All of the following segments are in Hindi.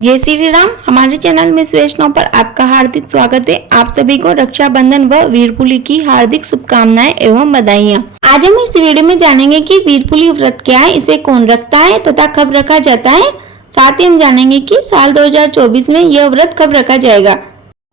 जय श्री राम। हमारे चैनल मिस वैष्णव पर आपका हार्दिक स्वागत है। आप सभी को रक्षाबंधन व वीरपुली की हार्दिक शुभकामनाएं एवं बधाइयां। आज हम इस वीडियो में जानेंगे कि वीरपुली व्रत क्या है, इसे कौन रखता है तथा कब रखा जाता है। साथ ही हम जानेंगे कि साल 2024 में यह व्रत कब रखा जाएगा।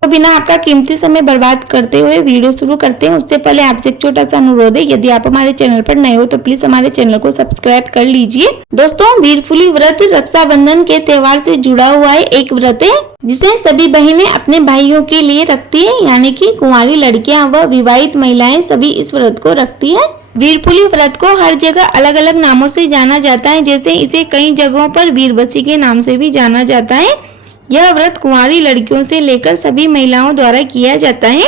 तो बिना आपका कीमती समय बर्बाद करते हुए वीडियो शुरू करते हैं। उससे पहले आपसे एक छोटा सा अनुरोध है, यदि आप हमारे चैनल पर नए हो तो प्लीज हमारे चैनल को सब्सक्राइब कर लीजिए। दोस्तों, वीरपुली व्रत रक्षाबंधन के त्योहार से जुड़ा हुआ एक व्रत है जिसे सभी बहनें अपने भाइयों के लिए रखती है, यानी कि कुंवारी लड़कियां व विवाहित महिलाएं सभी इस व्रत को रखती है। वीरपुली व्रत को हर जगह अलग अलग नामों से जाना जाता है, जैसे इसे कई जगहों पर वीरबसी के नाम से भी जाना जाता है। यह व्रत कुंवारी लड़कियों से लेकर सभी महिलाओं द्वारा किया जाता है।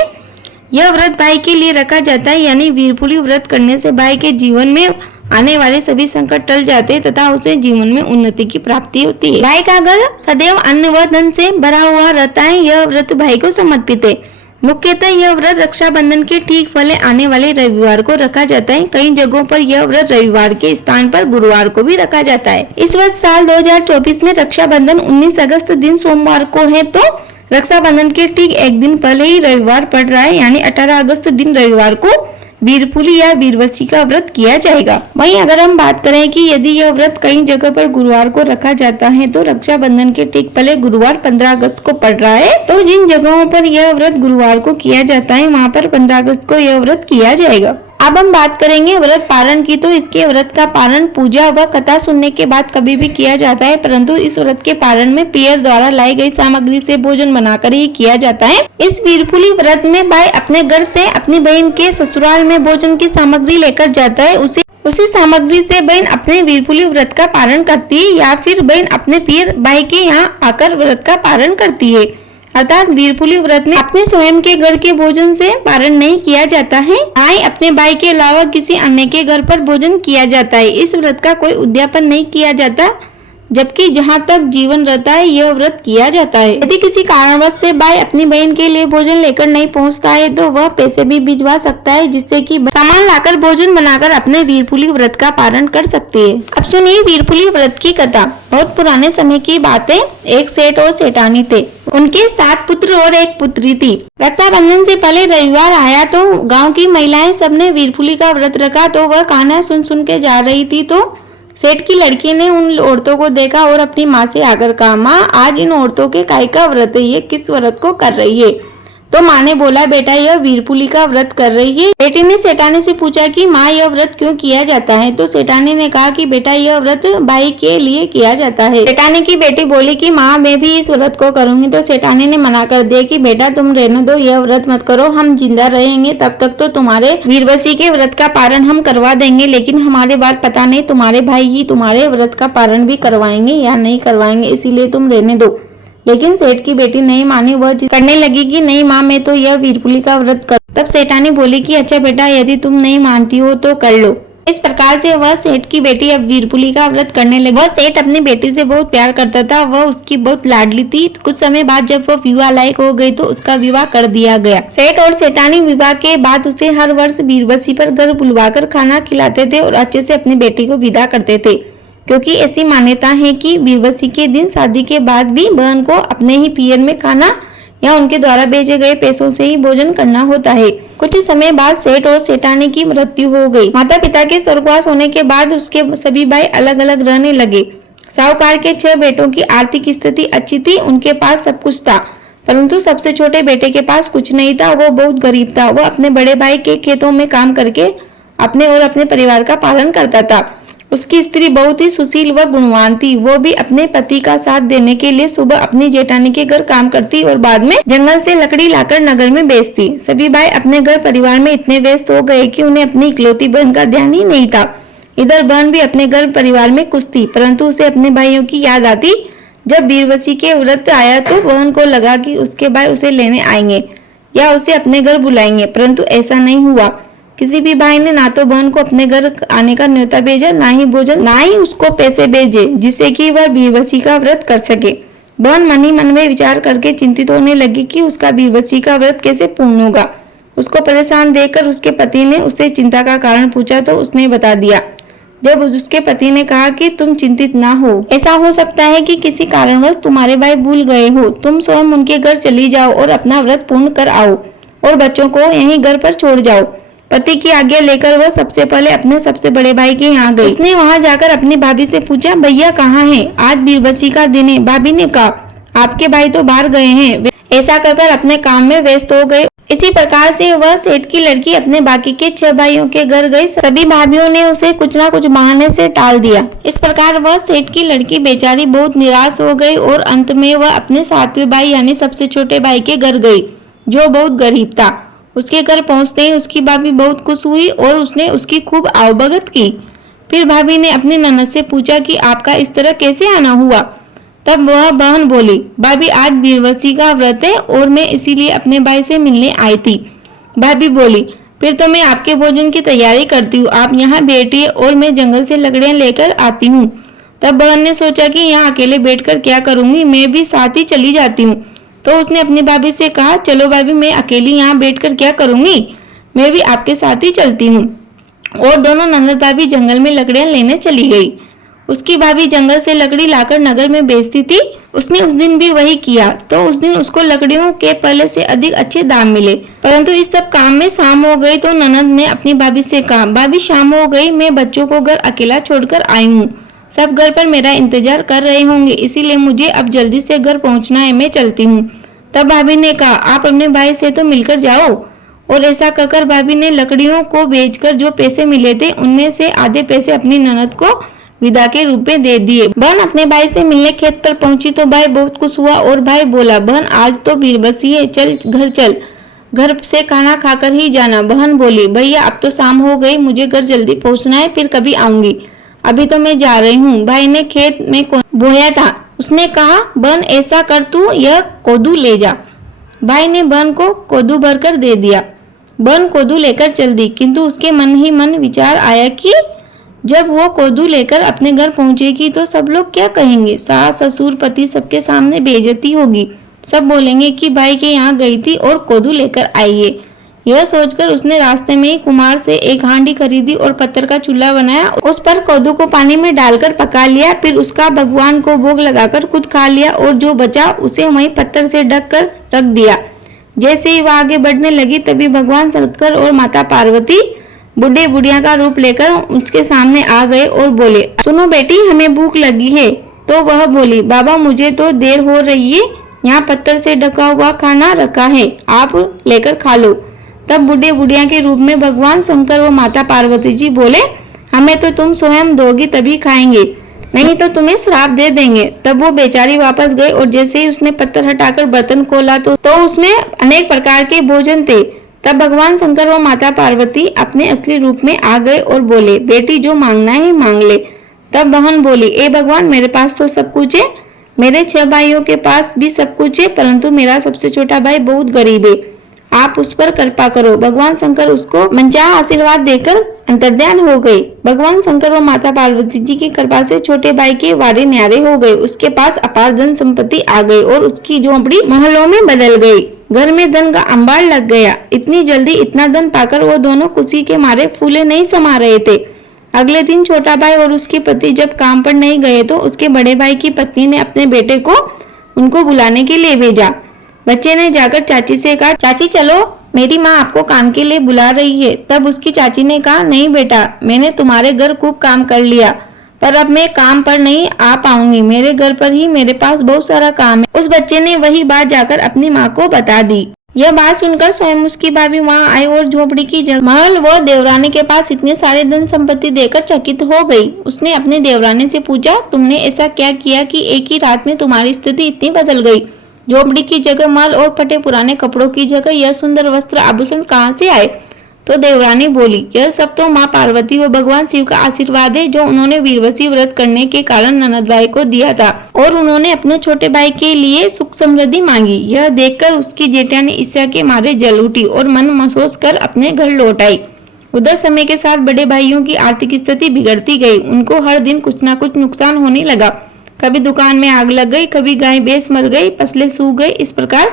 यह व्रत भाई के लिए रखा जाता है, यानी वीरपुली व्रत करने से भाई के जीवन में आने वाले सभी संकट टल जाते हैं तथा उसे जीवन में उन्नति की प्राप्ति होती है। भाई का घर सदैव अन्न व धन से भरा हुआ रहता है। यह व्रत भाई को समर्पित है। मुख्यतः यह व्रत रक्षाबंधन के ठीक पहले आने वाले रविवार को रखा जाता है। कई जगहों पर यह व्रत रविवार के स्थान पर गुरुवार को भी रखा जाता है। इस वर्ष साल 2024 में रक्षाबंधन 19 अगस्त दिन सोमवार को है, तो रक्षाबंधन के ठीक एक दिन पहले ही रविवार पड़ रहा है, यानी 18 अगस्त दिन रविवार को वीरपुली या वीरवसी का व्रत किया जाएगा। वहीं अगर हम बात करें कि यदि यह व्रत कई जगह पर गुरुवार को रखा जाता है, तो रक्षाबंधन के ठीक पहले गुरुवार 15 अगस्त को पड़ रहा है, तो जिन जगहों पर यह व्रत गुरुवार को किया जाता है वहां पर 15 अगस्त को यह व्रत किया जाएगा। अब हम बात करेंगे व्रत पारण की, तो इसके व्रत का पारण पूजा व कथा सुनने के बाद कभी भी किया जाता है, परंतु इस व्रत के पारण में पियर द्वारा लाई गई सामग्री से भोजन बनाकर ही किया जाता है। इस वीरपुली व्रत में भाई अपने घर से अपनी बहन के ससुराल में भोजन की सामग्री लेकर जाता है। उसी सामग्री से बहन अपने वीरपुली व्रत का पारण करती है, या फिर बहन अपने पियर भाई के यहाँ आकर व्रत का पारण करती है। अर्थात वीरपुली व्रत में अपने स्वयं के घर के भोजन से पारण नहीं किया जाता है, ना ही अपने भाई के अलावा किसी अन्य के घर पर भोजन किया जाता है। इस व्रत का कोई उद्यापन नहीं किया जाता, जबकि जहाँ तक जीवन रहता है यह व्रत किया जाता है। यदि किसी कारणवश से भाई अपनी बहन के लिए भोजन लेकर नहीं पहुँचता है तो वह पैसे भी भिजवा सकता है, जिससे कि सामान लाकर भोजन बनाकर अपने वीरपुली व्रत का पारण कर सकती है। अब सुनिए वीरपुली व्रत की कथा। बहुत पुराने समय की बात है। एक सेठ और सेठानी थे। उनके 7 पुत्र और 1 पुत्री थी। रक्षाबंधन से पहले रविवार आया तो गाँव की महिलाएं सबने वीरपुली का व्रत रखा, तो वह खाना सुन सुन के जा रही थी, तो सेठ की लड़की ने उन औरतों को देखा और अपनी माँ से आकर कहा, माँ आज इन औरतों के काय का व्रत है, ये किस व्रत को कर रही है? तो माँ ने बोला, बेटा यह वीरपुली का व्रत कर रही है। बेटी ने सेठानी से पूछा कि माँ यह व्रत क्यों किया जाता है? तो सेठानी ने कहा कि बेटा यह व्रत भाई के लिए किया जाता है। सेठानी की बेटी बोली कि माँ मैं भी इस व्रत को करूंगी। तो सेठानी ने मना कर दिया कि बेटा तुम रहने दो, यह व्रत मत करो, हम जिंदा रहेंगे तब तक तो तुम्हारे वीरवसी के व्रत का पारण हम करवा देंगे, लेकिन हमारे बाद पता नहीं तुम्हारे भाई ही तुम्हारे व्रत का पारण भी करवाएंगे या नहीं करवाएंगे, इसीलिए तुम रहने दो। लेकिन सेठ की बेटी नहीं मानी, वह करने लगी कि नहीं माँ मैं तो यह वीरपुली का व्रत कर। तब सेठानी बोली कि अच्छा बेटा यदि तुम नहीं मानती हो तो कर लो। इस प्रकार से वह सेठ की बेटी अब वीरपुली का व्रत करने लगी। वह सेठ अपनी बेटी से बहुत प्यार करता था, वह उसकी बहुत लाडली थी। कुछ समय बाद जब वह विवाह लायक हो गई तो उसका विवाह कर दिया गया। सेठ और सेठानी विवाह के बाद उसे हर वर्ष वीरबसी पर घर बुलवाकर खाना खिलाते थे और अच्छे से अपनी बेटी को विदा करते थे, क्योंकि ऐसी मान्यता है कि वीरबसी के दिन शादी के बाद भी बहन को अपने ही पियर में खाना या उनके द्वारा भेजे गए पैसों से ही भोजन करना होता है। कुछ समय बाद सेठ और सेठानी की मृत्यु हो गई। माता पिता के स्वर्गवास होने के बाद उसके सभी भाई अलग अलग रहने लगे। साहूकार के 6 बेटों की आर्थिक स्थिति अच्छी थी, उनके पास सब कुछ था, परंतु सबसे छोटे बेटे के पास कुछ नहीं था। वो बहुत गरीब था। वो अपने बड़े भाई के खेतों में काम करके अपने और अपने परिवार का पालन करता था। उसकी स्त्री बहुत ही सुशील व गुणवान थी। वो भी अपने पति का साथ देने के लिए सुबह अपनी जेठानी के घर काम करती और बाद में जंगल से लकड़ी लाकर नगर में बेचती। सभी भाई अपने घर परिवार में इतने व्यस्त हो गए कि उन्हें अपनी इकलौती बहन का ध्यान ही नहीं था। इधर बहन भी अपने घर परिवार में खुश थी, परंतु उसे अपने भाइयों की याद आती। जब वीरवसी के व्रत आया तो बहन को लगा कि उसके भाई उसे लेने आएंगे या उसे अपने घर बुलाएंगे, परंतु ऐसा नहीं हुआ। किसी भी भाई ने ना तो बहन को अपने घर आने का न्योता भेजा, ना ही भोजन, ना ही उसको पैसे भेजे जिससे कि वह वीरवसी का व्रत कर सके। बहन मन ही मन में विचार करके चिंतित होने लगी कि उसका वीरवसी का व्रत कैसे पूर्ण होगा। उसको परेशान देखकर उसके पति ने उससे चिंता का कारण पूछा तो उसने बता दिया, जब उसके पति ने कहा कि तुम चिंतित ना हो, ऐसा हो सकता है कि किसी कारणवश तुम्हारे भाई भूल गए हो। तुम स्वयं उनके घर चली जाओ और अपना व्रत पूर्ण कर आओ और बच्चों को यहीं घर पर छोड़ जाओ। पति की आज्ञा लेकर वह सबसे पहले अपने सबसे बड़े भाई के यहाँ गई। उसने वहाँ जाकर अपनी भाभी से पूछा, भैया कहाँ हैं? आज बीरबसी का दिन है। भाभी ने कहा, आपके भाई तो बाहर गए हैं। ऐसा कहकर अपने काम में व्यस्त हो गए। इसी प्रकार से वह सेठ की लड़की अपने बाकी के 6 भाइयों के घर गई। सभी भाभीयों ने उसे कुछ ना कुछ बहाने से टाल दिया। इस प्रकार वह सेठ की लड़की बेचारी बहुत निराश हो गई और अंत में वह अपने 7वें भाई यानी सबसे छोटे भाई के घर गई, जो बहुत गरीब था। उसके घर पहुंचते ही उसकी भाभी बहुत खुश हुई और उसने उसकी खूब आवभगत की। फिर भाभी ने अपनी ननद से पूछा कि आपका इस तरह कैसे आना हुआ? तब वह बहन बोली, भाभी आज बीरबसी का व्रत है और मैं इसीलिए अपने भाई से मिलने आई थी। भाभी बोली, फिर तो मैं आपके भोजन की तैयारी करती हूँ, आप यहाँ बैठिए और मैं जंगल से लकड़ियाँ लेकर आती हूँ। तब बहन ने सोचा कि यहाँ अकेले बैठकर क्या करूंगी, मैं भी साथ ही चली जाती हूँ। तो उसने अपनी भाभी से कहा, चलो भाभी, मैं अकेली यहाँ बैठकर क्या करूंगी, मैं भी आपके साथ ही चलती हूँ। और दोनों ननद भाभी जंगल में लकड़ियाँ लेने चली गई। उसकी भाभी जंगल से लकड़ी लाकर नगर में बेचती थी। उसने उस दिन भी वही किया, तो उस दिन उसको लकड़ियों के पहले से अधिक अच्छे दाम मिले। परंतु इस सब काम में शाम हो गई तो ननद ने अपनी भाभी से कहा, भाभी शाम हो गई, मैं बच्चों को घर अकेला छोड़कर आई हूँ। सब घर पर मेरा इंतजार कर रहे होंगे, इसीलिए मुझे अब जल्दी से घर पहुँचना है, मैं चलती हूँ। तब भाभी ने कहा, आप अपने भाई से तो मिलकर जाओ। और ऐसा कहकर भाभी ने लकड़ियों को बेचकर जो पैसे मिले थे उनमें से आधे पैसे अपनी ननद को विदा के रूप में दे दिए। बहन अपने भाई से मिलने खेत पर पहुंची तो भाई बहुत खुश हुआ और भाई बोला, बहन आज तो बीरबसी है, चल घर चल, घर से खाना खाकर ही जाना। बहन बोली, भैया अब तो शाम हो गई, मुझे घर जल्दी पहुंचना है, फिर कभी आऊंगी, अभी तो मैं जा रही हूँ। भाई ने खेत में बोया था, उसने कहा, बहन ऐसा कर, तू यह कोदू ले जा। भाई ने बहन को कोदू भरकर दे दिया। बहन कोदू लेकर चल दी, किंतु उसके मन ही मन विचार आया कि जब वो कोदू लेकर अपने घर पहुंचेगी तो सब लोग क्या कहेंगे, सास ससुर पति सबके सामने बेइज्जती होगी, सब बोलेंगे कि भाई के यहाँ गई थी और कोदू लेकर आई है। यह सोचकर उसने रास्ते में ही कुम्हार से एक हांडी खरीदी और पत्थर का चूल्हा बनाया, उस पर कोदू को पानी में डालकर पका लिया, फिर उसका भगवान को भोग लगाकर खुद खा लिया और जो बचा उसे वहीं पत्थर से ढक कर रख दिया। जैसे ही वह आगे बढ़ने लगी तभी भगवान शंकर और माता पार्वती बुढ़े बुढ़िया का रूप लेकर उसके सामने आ गए और बोले, सुनो बेटी, हमें भूख लगी है। तो वह बोली, बाबा मुझे तो देर हो रही है, यहाँ पत्थर से ढका हुआ खाना रखा है, आप लेकर खा लो। तब बुढ़े बुढ़िया के रूप में भगवान शंकर व माता पार्वती जी बोले, हमें तो तुम स्वयं दोगी तभी खाएंगे, नहीं तो तुम्हें श्राप दे देंगे। तब वो बेचारी वापस गई और जैसे ही उसने पत्थर हटाकर बर्तन खोला तो उसमें अनेक प्रकार के भोजन थे। तब भगवान शंकर व माता पार्वती अपने असली रूप में आ गए और बोले, बेटी जो मांगना है मांग ले। तब बहन बोली, ए भगवान, मेरे पास तो सब कुछ है, मेरे 6 भाइयों के पास भी सब कुछ है, परंतु मेरा सबसे छोटा भाई बहुत गरीब है, आप उस पर कृपा करो। भगवान शंकर उसको मनचाहा आशीर्वाद देकर अंतर्ध्यान हो गए। भगवान शंकर व माता पार्वती जी की कृपा से छोटे भाई के वारे न्यारे हो गए, उसके पास अपार धन संपत्ति आ गई और उसकी झोंपड़ी महलों में बदल गई। घर में धन का अंबार लग गया। इतनी जल्दी इतना धन पाकर वो दोनों खुशी के मारे फूले नहीं समा रहे थे। अगले दिन छोटा भाई और उसके पति जब काम पर नहीं गए तो उसके बड़े भाई की पत्नी ने अपने बेटे को उनको बुलाने के लिए भेजा। बच्चे ने जाकर चाची से कहा, चाची चलो, मेरी माँ आपको काम के लिए बुला रही है। तब उसकी चाची ने कहा, नहीं बेटा, मैंने तुम्हारे घर खूब काम कर लिया, पर अब मैं काम पर नहीं आ पाऊंगी, मेरे घर पर ही मेरे पास बहुत सारा काम है। उस बच्चे ने वही बात जाकर अपनी माँ को बता दी। यह बात सुनकर स्वयं उसकी भाभी वहाँ आई और झोपड़ी की महल व देवरानी के पास इतने सारे धन संपत्ति देकर चकित हो गई। उसने अपने देवरानी से पूछा, तुमने ऐसा क्या किया कि एक ही रात में तुम्हारी स्थिति इतनी बदल गई? झोपड़ी की जगह महल और फटे पुराने कपड़ों की जगह यह सुंदर वस्त्र आभूषण कहाँ से आए? तो देवरानी बोली, यह सब तो माँ पार्वती व भगवान शिव का आशीर्वाद है, जो उन्होंने वीरवसी व्रत करने के कारण ननद भाई को दिया था और उन्होंने अपने छोटे भाई के लिए सुख समृद्धि मांगी। यह देखकर उसकी जेठानी ईर्ष्या के मारे जल उठी और मन महसूस कर अपने घर लौट आई। उधर समय के साथ बड़े भाइयों की आर्थिक स्थिति बिगड़ती गई। उनको हर दिन कुछ न कुछ नुकसान होने लगा। कभी दुकान में आग लग गई, कभी गाय भैंस मर गई, फसलें सूख गई। इस प्रकार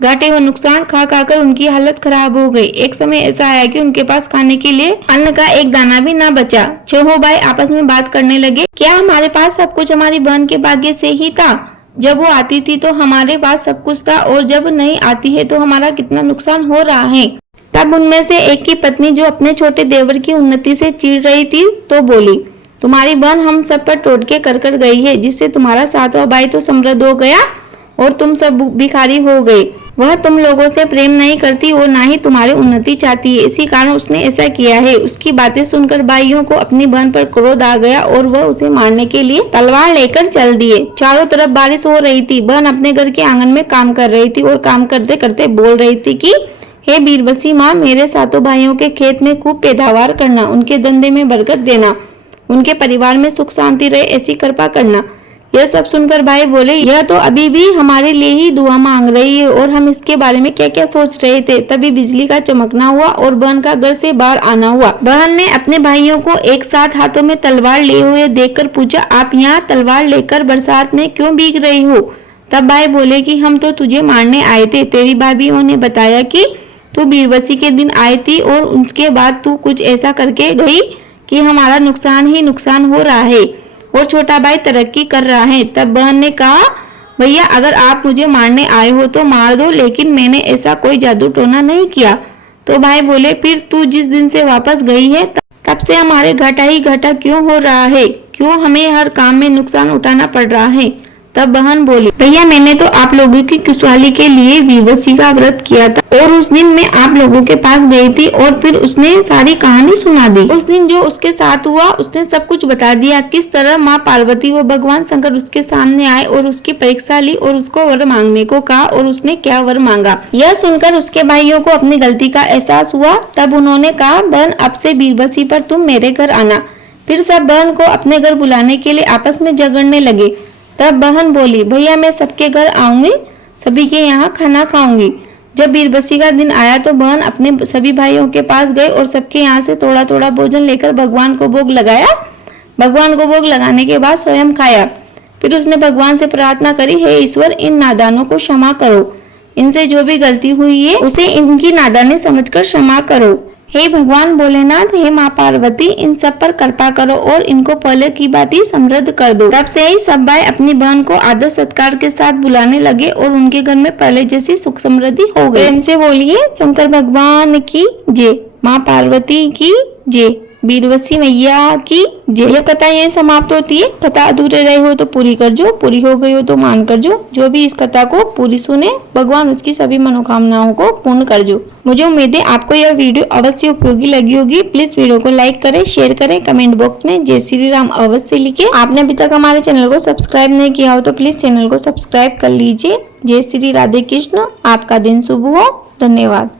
घाटे व नुकसान खा खाकर उनकी हालत खराब हो गई। एक समय ऐसा आया कि उनके पास खाने के लिए अन्न का एक दाना भी ना बचा। छह भाई आपस में बात करने लगे, क्या हमारे पास सब कुछ हमारी बहन के भाग्य से ही था? जब वो आती थी तो हमारे पास सब कुछ था और जब नहीं आती है तो हमारा कितना नुकसान हो रहा है। तब उनमें से एक की पत्नी जो अपने छोटे देवर की उन्नति से चिढ़ रही थी तो बोली, तुम्हारी बहन हम सब पर टोट के कर गई है, जिससे तुम्हारा सातवां भाई तो समृद्ध हो गया और तुम सब भिखारी हो गए। वह तुम लोगों से प्रेम नहीं करती और ना ही तुम्हारी उन्नति चाहती है, इसी कारण उसने ऐसा किया है। उसकी बातें सुनकर भाइयों को अपनी बहन पर क्रोध आ गया और वह उसे मारने के लिए तलवार लेकर चल दिए। चारों तरफ बारिश हो रही थी। बहन अपने घर के आंगन में काम कर रही थी और काम करते करते बोल रही थी कि हे बीरबसी माँ, मेरे सातों भाइयों के खेत में खूब पैदावार करना, उनके धंधे में बरकत देना, उनके परिवार में सुख शांति रहे, ऐसी कृपा करना। यह सब सुनकर भाई बोले, यह तो अभी भी हमारे लिए ही दुआ मांग रही है और हम इसके बारे में क्या क्या सोच रहे थे। तभी बिजली का चमकना हुआ और बहन का घर से बाहर आना हुआ। बहन ने अपने भाइयों को एक साथ हाथों में तलवार लिए हुए देखकर पूछा, आप यहाँ तलवार लेकर बरसात में क्यों भीग रही हो? तब भाई बोले कि हम तो तुझे मारने आए थे। तेरी भाभीओं ने बताया कि तू बीरबसी के दिन आई थी और उसके बाद तू कुछ ऐसा करके गई कि हमारा नुकसान ही नुकसान हो रहा है और छोटा भाई तरक्की कर रहा है। तब बहन ने कहा, भैया अगर आप मुझे मारने आए हो तो मार दो, लेकिन मैंने ऐसा कोई जादू टोना नहीं किया। तो भाई बोले, फिर तू जिस दिन से वापस गई है तब से हमारे घाटा ही घाटा क्यों हो रहा है? क्यों हमें हर काम में नुकसान उठाना पड़ रहा है? तब बहन बोली, भैया मैंने तो आप लोगों की खुशहाली के लिए बीरबसी का व्रत किया था और उस दिन मैं आप लोगों के पास गई थी और फिर उसने सारी कहानी सुना दी। उस दिन जो उसके साथ हुआ उसने सब कुछ बता दिया, किस तरह माँ पार्वती व भगवान शंकर उसके सामने आए और उसकी परीक्षा ली और उसको वर मांगने को कहा और उसने क्या वर मांगा। यह सुनकर उसके भाइयों को अपनी गलती का एहसास हुआ। तब उन्होंने कहा, बहन अब से बीरबसी पर तुम मेरे घर आना। फिर सब बहन को अपने घर बुलाने के लिए आपस में झगड़ने लगे। तब बहन बोली, भैया मैं सबके घर आऊंगी, सभी के यहाँ खाना खाऊंगी। जब बीरबसी का दिन आया तो बहन अपने सभी भाइयों के पास गई और सबके यहाँ से थोड़ा थोड़ा भोजन लेकर भगवान को भोग लगाया। भगवान को भोग लगाने के बाद स्वयं खाया। फिर उसने भगवान से प्रार्थना करी, हे ईश्वर इन नादानों को क्षमा करो, इनसे जो भी गलती हुई है उसे इनकी नादानी समझकर क्षमा करो। हे भगवान भोलेनाथ, हे माँ पार्वती, इन सब पर कृपा करो और इनको पहले की बात ही समृद्ध कर दो। तब से ही सब भाई अपनी बहन को आदर सत्कार के साथ बुलाने लगे और उनके घर में पहले जैसी सुख समृद्धि हो गई। प्रेम से बोलिए शंकर भगवान की जय, माँ पार्वती की जय, बीरबसी मैया की जय। यह कथा यही समाप्त होती है। कथा अधूरे रहे हो तो पूरी कर जो, पूरी हो गई हो तो मान कर जो भी इस कथा को पूरी सुने भगवान उसकी सभी मनोकामनाओं को पूर्ण कर जो। मुझे उम्मीद है आपको यह वीडियो अवश्य उपयोगी लगी होगी। प्लीज वीडियो को लाइक करें, शेयर करें, कमेंट बॉक्स में जय श्री राम अवश्य लिखे। आपने अभी तक हमारे चैनल को सब्सक्राइब नहीं किया हो तो प्लीज चैनल को सब्सक्राइब कर लीजिए। जय श्री राधे कृष्ण। आपका दिन शुभ हो। धन्यवाद।